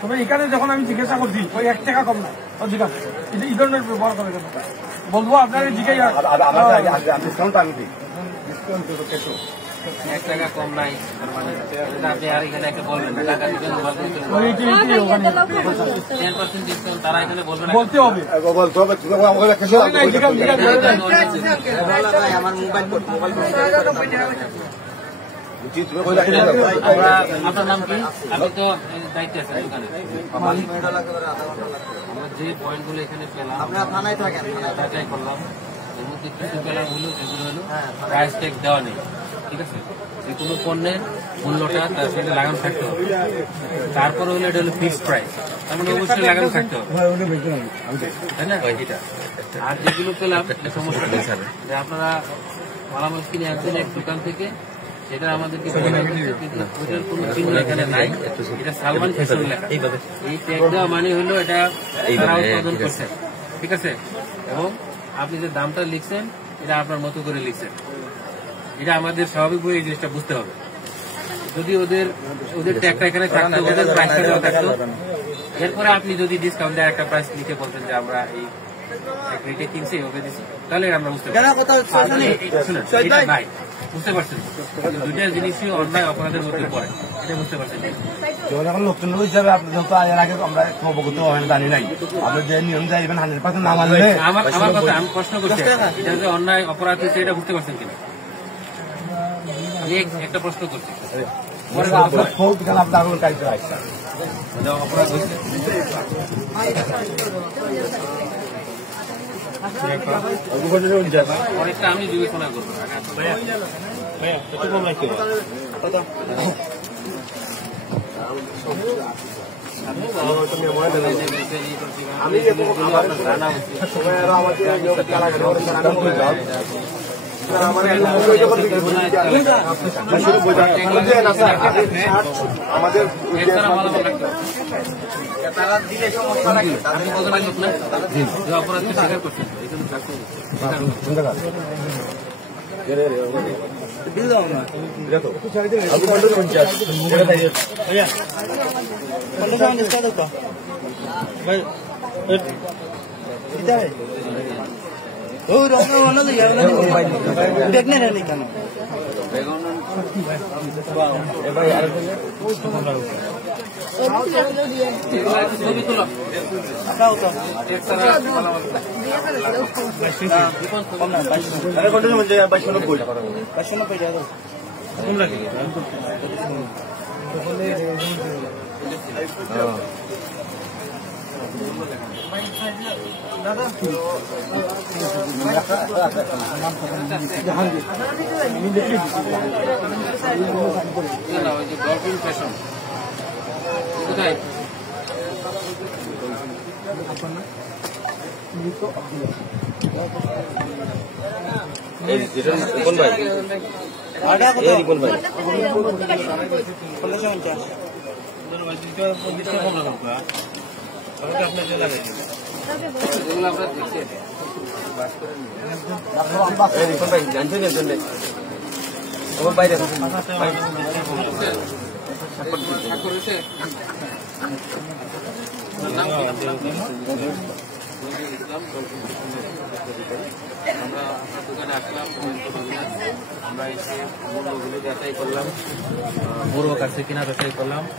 তবে এখানে যখন আমি জিজ্ঞাসা করছি ওই 1 টাকা কম না অধিকার এই ধরনের ব্যবহার করে কেন বলবো আপনার জিজ্ঞাসা আমি দিই 1 টাকা কম নাই আপনি আর এখানে একটা বলবেন না টাকা দিবেন 10% ডিসকাউন্ট তারা এখানে বলবেন বলতে হবে আমার মোবাইল আপনার নাম কি? আপনি তো দায়িত্বে আছেন এখানে। আমরা যে পয়েন্টগুলো এখানে পেলাম আপনারা থানায় থাকেন, যাচাই করলাম এর মধ্যে কিছু পেলাম হলো যেগুলো হলো প্রাইস ট্যাগ দেওয়া নেই, ঠিক আছে? যে কোনো পণ্যের মূল্যটা তার সাথে লাগাম থাকতে হবে, তারপরে হলো এটা হলো ফিক্সড প্রাইস, তার মানে অবশ্যই লাগাম থাকতে হবে, তাই না? এটা আর যেগুলো পেলাম সমস্যা যে আপনারা মালামাল কিনে আনছেন এক দোকান থেকে, এটা আমাদেরকে কোনো চিহ্ন এখানে নাই, এটা সালমান ফ্যাশন লেখা, এই ট্যাগ দেওয়া মানে হলো এটা তারা উৎপাদন করছেন, ঠিক আছে? এবং আপনি যে দামটা লিখছেন এটা আপনার মতো করে লিখছেন, এটা আমাদের স্বাভাবিকভাবে এই জিনিসটা বুঝতে হবে। যদি ওদের ট্যাগটা এখানে থাকতো, ওদের প্রাইসটা দেওয়া থাকতো, এরপরে আপনি যদি ডিসকাউন্ট দেওয়ার একটা প্রাইস লিখে বলতেন যে আমরা এই রেটে কিনছি ওকে দিচ্ছি, তাহলে আমরা বুঝতে পারছি। নাই বুঝতে পারছেন, দুইটা জিনিসই অন্যায় অপরাধের মধ্যে পড়ে, এটা বুঝতে পারছেন। যখন নতুন লোক হিসাবে আপনি যেহেতু এর আগে আমরা অবগত জানি নাই, আপনি যে নিয়ম যাইবেন 100% না মানলে আমার কথা আমি প্রশ্ন করছি, এটা যে অন্যায় অপরাধ হচ্ছে এটা বুঝতে পারছেন কিনা? একটা প্রশ্ন করছি, আপনার আগুন কাজটা আসছে অপরাধ হয়েছে অনেকটা আমি বিবেচনা করবো। আমাদের তারা দিলে সমস্যা নাকি? আপনি কতটা লোক না অপরাধকে স্বীকার করছেন, ডলফিন ফ্যাশন কোথায়? কোন ভাই? কোন ভাই? জানছেন বাইরে আমরা দোকানে আসলাম, আমরা এসে মূল্যগুলো যাচাই করলাম, বড় কাছে কিনা যাচাই করলাম,